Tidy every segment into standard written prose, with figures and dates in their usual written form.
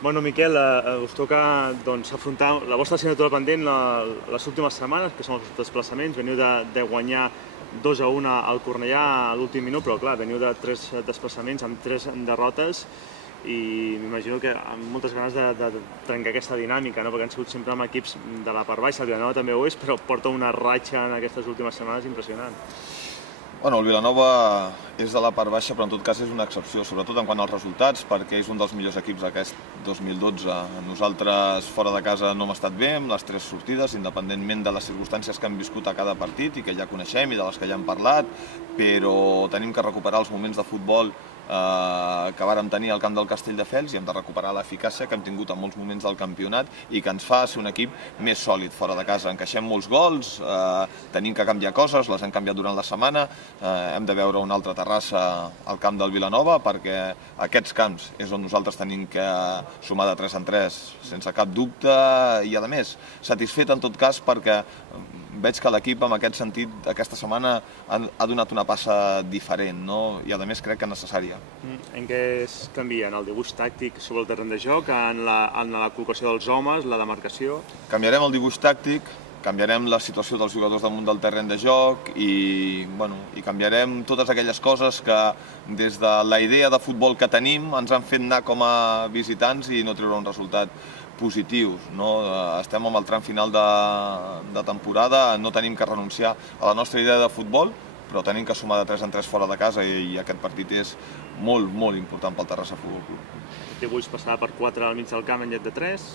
Bueno, Miquel, us toca afrontar la vostra assignatura pendent les últimes setmanes, que són els desplaçaments. Veniu de guanyar 2-1 al Cornellà a l'últim minut, però clar, veniu de 3 desplaçaments amb 3 derrotes i m'imagino que amb moltes ganes de trencar aquesta dinàmica, no? Perquè han sigut sempre amb equips de la part baixa. El Vilanova també ho és, però porta una ratxa en aquestes últimes setmanes impressionant. Bueno, el Vilanova és de la part baixa, però en tot cas és una excepció, sobretot en quant als resultats, perquè és un dels millors equips d'aquest 2012. Nosaltres, fora de casa, no hem estat bé amb les 3 sortides, independentment de les circumstàncies que hem viscut a cada partit i que ja coneixem i de les que ja hem parlat, però tenim que recuperar els moments de futbol que vàrem tenir al camp del Castelldefels i hem de recuperar l'eficàcia que hem tingut en molts moments del campionat i que ens fa ser un equip més sòlid fora de casa. Encaixem molts gols, tenim que canviar coses, les hem canviat durant la setmana, hem de veure una altra Terrassa al camp del Vilanova perquè aquests camps és on nosaltres tenim que sumar de 3 en 3 sense cap dubte i a més satisfet en tot cas perquè veig que l'equip en aquest sentit aquesta setmana ha donat una passa diferent, no? I a més crec que necessària. En què es canvia? En el dibuix tàctic sobre el terreny de joc, en la col·locació dels homes, la demarcació? Canviarem el dibuix tàctic, canviarem la situació dels jugadors damunt del terreny de joc i canviarem totes aquelles coses que des de la idea de futbol que tenim ens han fet anar com a visitants i no treure un resultat positius. Estem amb el tram final de temporada, no tenim que renunciar a la nostra idea de futbol, però tenim que sumar de 3 en 3 fora de casa i aquest partit és molt, molt important pel Terrassa Futbol Club. El dibuix passarà per 4 al mig del camp en lloc de 3?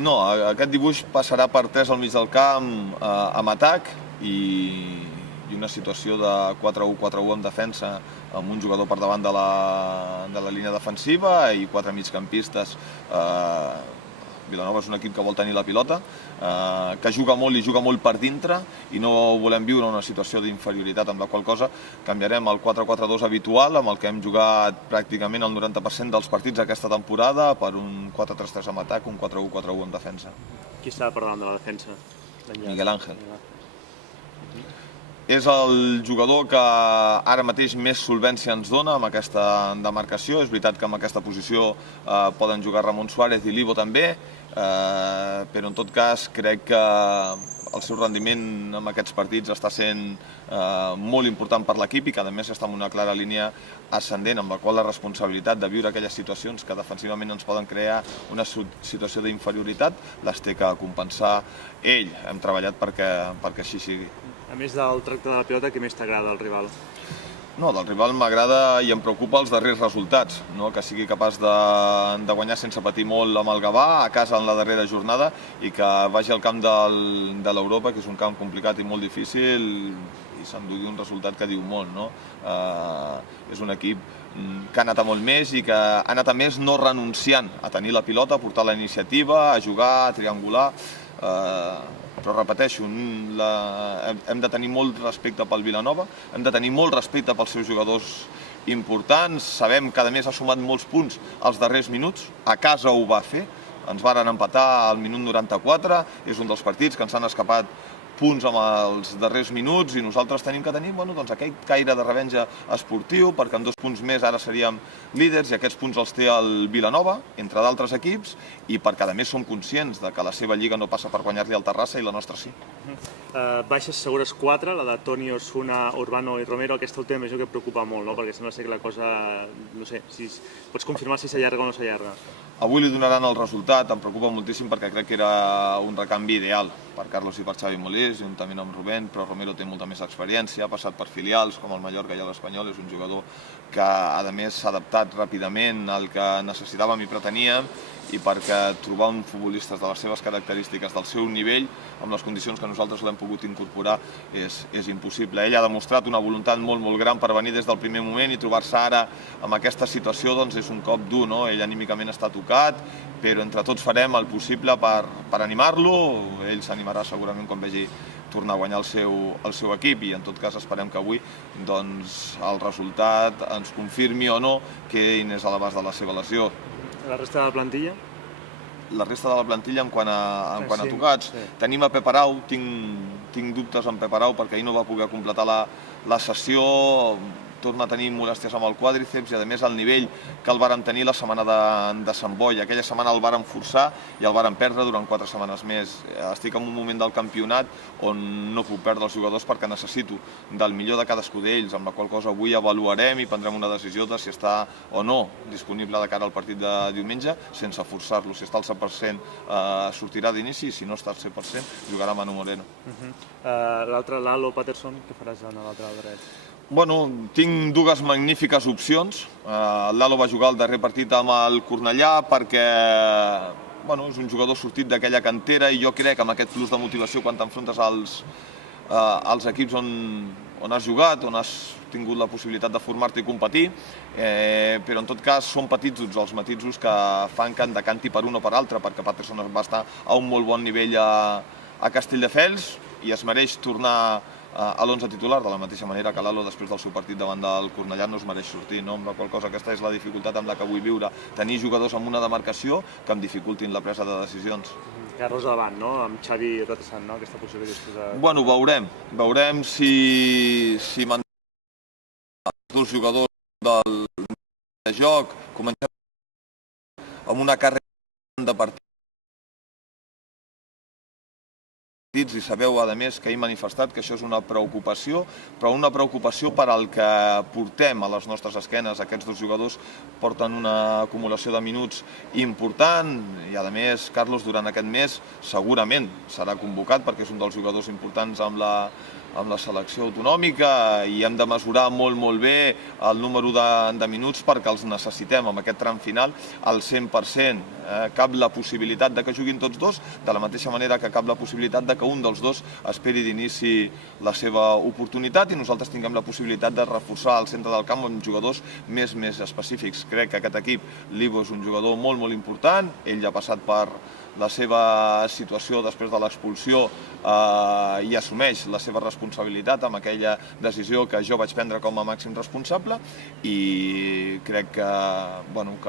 No, aquest dibuix passarà per 3 al mig del camp amb atac i una situació de 4-1-4-1 en defensa amb un jugador per davant de la línia defensiva i 4 migcampistes. Vilanova és un equip que vol tenir la pilota, que juga molt i juga molt per dintre i no volem viure una situació d'inferioritat, amb la qual cosa canviarem el 4-4-2 habitual amb el que hem jugat pràcticament el 90% dels partits aquesta temporada per un 4-3-3 amb atac, un 4-1-4-1 en defensa. Qui està per davant de la defensa? Miguel Ángel. És el jugador que ara mateix més solvència ens dona amb aquesta demarcació. És veritat que en aquesta posició poden jugar Ramon Suárez i Libo també, però en tot cas crec que el seu rendiment en aquests partits està sent molt important per l'equip i que a més està en una clara línia ascendent, amb la qual la responsabilitat de viure aquelles situacions que defensivament ens poden crear una situació d'inferioritat les té que compensar ell. Hem treballat perquè així sigui. A més del tracte de la pilota, què més t'agrada del rival? No, del rival m'agrada i em preocupa els darrers resultats, que sigui capaç de guanyar sense patir molt amb el Gavà, a casa en la darrera jornada, i que vagi al camp de l'Europa, que és un camp complicat i molt difícil, i s'endugui un resultat que diu molt. És un equip que ha anat a molt més i que ha anat a més no renunciant a tenir la pilota, a portar la iniciativa, a jugar, a triangular. Però repeteixo, hem de tenir molt respecte pel Vilanova, hem de tenir molt respecte pels seus jugadors importants, sabem que a més ha sumat molts punts als darrers minuts, a casa ho va fer, ens varen empatar al minut 94, és un dels partits que ens han escapat punts amb els darrers minuts i nosaltres tenim que tenir aquell caire de revenja esportiu perquè amb 2 punts més ara seríem líders i aquests punts els té el Vilanova, entre d'altres equips, i perquè a més som conscients que la seva lliga no passa per guanyar-li al Terrassa i la nostra sí. Baixes segures 4, la de Toni, Osuna, Urbano i Romero. Aquesta última és el que et preocupa molt, perquè sembla ser que la cosa, no sé, pots confirmar si s'allarga o no s'allarga. Avui li donaran el resultat, em preocupa moltíssim perquè crec que era un recanvi ideal per Carlos i per Xavi Molís, juntament amb Rubén, però Romero té molta més experiència, ha passat per filials com el Mallorca i l'Espanyol, és un jugador que a més s'ha adaptat ràpidament al que necessitàvem i preteníem i perquè trobar un futbolista de les seves característiques, del seu nivell, amb les condicions que nosaltres l'hem pogut incorporar, és impossible. Ell ha demostrat una voluntat molt, molt gran per venir des del primer moment i trobar-se ara en aquesta situació és un cop dur. Ell anímicament està tocat, però entre tots farem el possible per animar-lo. Ell s'animarà segurament quan vegi tornar a guanyar el seu equip i en tot cas esperem que avui el resultat ens confirmi o no que ell és a l'abast de la seva lesió. La resta de la plantilla? La resta de la plantilla en quant a tocats. Tenim a Pep Arau, tinc dubtes amb Pep Arau perquè ell no va poder completar la sessió. torna a tenir molèsties amb el quàdriceps i a més el nivell que el vàrem tenir la setmana de Sant Boi. Aquella setmana el vàrem forçar i el vàrem perdre durant 4 setmanes més. Estic en un moment del campionat on no puc perdre els jugadors perquè necessito del millor de cadascú d'ells, amb la qual cosa avui avaluarem i prendrem una decisió de si està o no disponible de cara al partit de diumenge sense forçar-lo. Si està al 100% sortirà d'inici i si no està al 100% jugarà Manu Moreno. L'altre, Lalo Patterson, què faràs en l'altre dret? Bueno, tinc dues magnífiques opcions. Lalo va jugar el darrer partit amb el Cornellà perquè és un jugador sortit d'aquella cantera i jo crec que amb aquest plus de motivació quan t'enfrontes als equips on has jugat, on has tingut la possibilitat de formar-te i competir, però en tot cas són petits els matisos que fan que en decanti per un o per altre, perquè Patterson va estar a un molt bon nivell a Castelldefels i es mereix tornar a l'11 titular, de la mateixa manera que Lalo després del seu partit davant del Cornellà no es mereix sortir, amb la qual cosa aquesta és la dificultat amb la que vull viure, tenir jugadors amb una demarcació que em dificultin la presa de decisions. Carlos davant, no? Amb Xavi retrasant, no? Aquesta possibilitat. Bueno, veurem si mantenim els dos jugadors del joc, comencem amb una càrrega de partits i sabeu, a més, que he manifestat que això és una preocupació, però una preocupació per al que portem a les nostres esquenes. Aquests dos jugadors porten una acumulació de minuts important i, a més, Carlos durant aquest mes segurament serà convocat perquè és un dels jugadors importants amb la selecció autonòmica i hem de mesurar molt bé el número de minuts perquè els necessitem amb aquest tram final al 100%. Cap la possibilitat de que juguin tots dos, de la mateixa manera que cap la possibilitat de que un dels dos esperi d'inici la seva oportunitat i nosaltres tinguem la possibilitat de reforçar el centre del camp amb jugadors més específics. Crec que aquest equip, l'Ivo, és un jugador molt important, ell ja ha passat per la seva situació després de l'expulsió i assumeix la seva responsabilitat amb aquella decisió que jo vaig prendre com a màxim responsable i crec que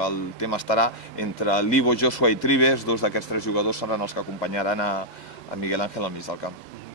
el tema estarà entre l'Ivo, Joshua i Trives. Dos d'aquests 3 jugadors seran els que acompanyaran a Miguel Ángel al mig del camp.